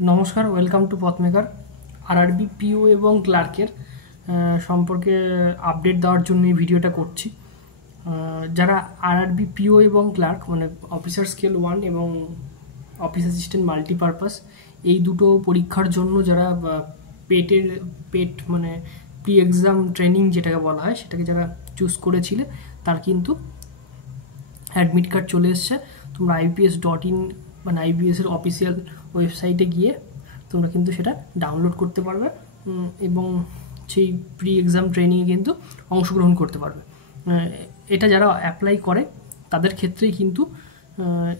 নমস্কার, welcome to পথমেকার। RRB পিও এবং ক্লার্কের সম্পর্কে আপডেট দেওয়ার জন্য এই ভিডিওটা করছি। যারা আরআরবি পিও এবং ক্লার্ক মানে অফিসার স্কেল 1 এবং অফিস অ্যাসিস্ট্যান্ট মাল্টিপারপাস এই দুটো পরীক্ষার জন্য যারা পেট মানে প্রি এক্সাম ট্রেনিং যেটাকে বলা হয় সেটাকে যারা চুজ করেছিলে তার কিন্তু অ্যাডমিট কার্ড চলে এসছে। তোমরা IBPS.in মানে IBPS-এর অফিসিয়াল ওয়েবসাইটে গিয়ে তোমরা কিন্তু সেটা ডাউনলোড করতে পারবে এবং সেই প্রি এক্সাম ট্রেনিংয়ে কিন্তু অংশগ্রহণ করতে পারবে। এটা যারা অ্যাপ্লাই করে তাদের ক্ষেত্রেই কিন্তু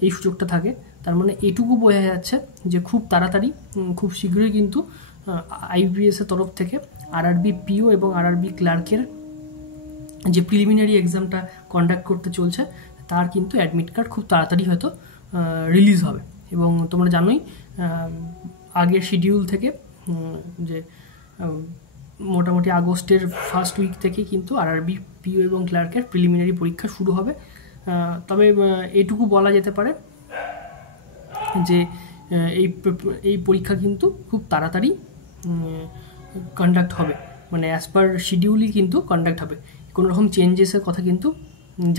এই সুযোগটা থাকে। তার মানে এটুকু বোঝা যাচ্ছে যে খুব তাড়াতাড়ি খুব শীঘ্রই কিন্তু IBPS-এর তরফ থেকে আরআরবি পিও এবং আরআরবি ক্লার্কের যে প্রিলিমিনারি এক্সামটা কন্ডাক্ট করতে চলছে তার কিন্তু অ্যাডমিট কার্ড খুব তাড়াতাড়ি হয়তো রিলিজ হবে। এবং তোমরা জানোই আগের শিডিউল থেকে যে মোটামুটি আগস্টের ফার্স্ট উইক থেকে কিন্তু আরআরবি পিও এবং ক্লার্কের প্রিলিমিনারি পরীক্ষা শুরু হবে। তবে এটুকু বলা যেতে পারে যে এই পরীক্ষা কিন্তু খুব তাড়াতাড়ি কন্ডাক্ট হবে, মানে অ্যাজ পার শিডিউলই কিন্তু কন্ডাক্ট হবে। কোনো রকম চেঞ্জেসের কথা কিন্তু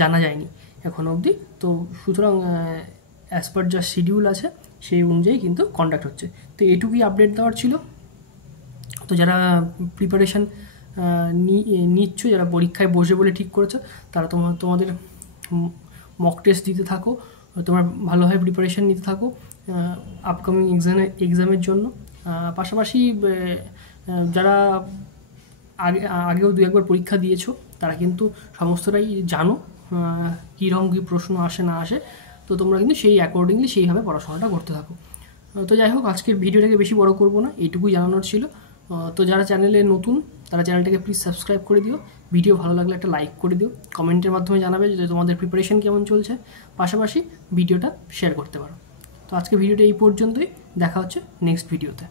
জানা যায়নি এখনও অবধি। তো সুতরাং অ্যাজ পার যা শিডিউল আছে সেই অনুযায়ী কিন্তু কন্ডাক্ট হচ্ছে। তো এটুকুই আপডেট দেওয়ার ছিল। তো যারা প্রিপারেশান নিচ্ছ, যারা পরীক্ষায় বসে বলে ঠিক করেছো, তারা তোমাদের মক টেস্ট দিতে থাকো, তোমরা ভালোভাবে প্রিপারেশান নিতে থাকো আপকামিং এক্সামের জন্য। পাশাপাশি যারা আগেও দু একবার পরীক্ষা দিয়েছো তারা কিন্তু সমস্তটাই জানো কীরকম কী প্রশ্ন আসে না আসে। তো তোমরা কিন্তু সেই অ্যাকর্ডিংলি সেইভাবে পড়াশোনাটা করতে থাকো। তো যাই হোক, আজকের ভিডিওটাকে বেশি বড় করবো না, এইটুকুই জানানোর ছিল। তো যারা চ্যানেলে নতুন তারা চ্যানেলটাকে প্লিজ সাবস্ক্রাইব করে দিও, ভিডিও ভালো লাগলে একটা লাইক করে দিও, কমেন্টের মাধ্যমে জানাবে যে তোমাদের প্রিপারেশন কেমন চলছে, পাশাপাশি ভিডিওটা শেয়ার করতে পারো। তো আজকে ভিডিওটা এই পর্যন্তই, দেখা হচ্ছে নেক্সট ভিডিওতে।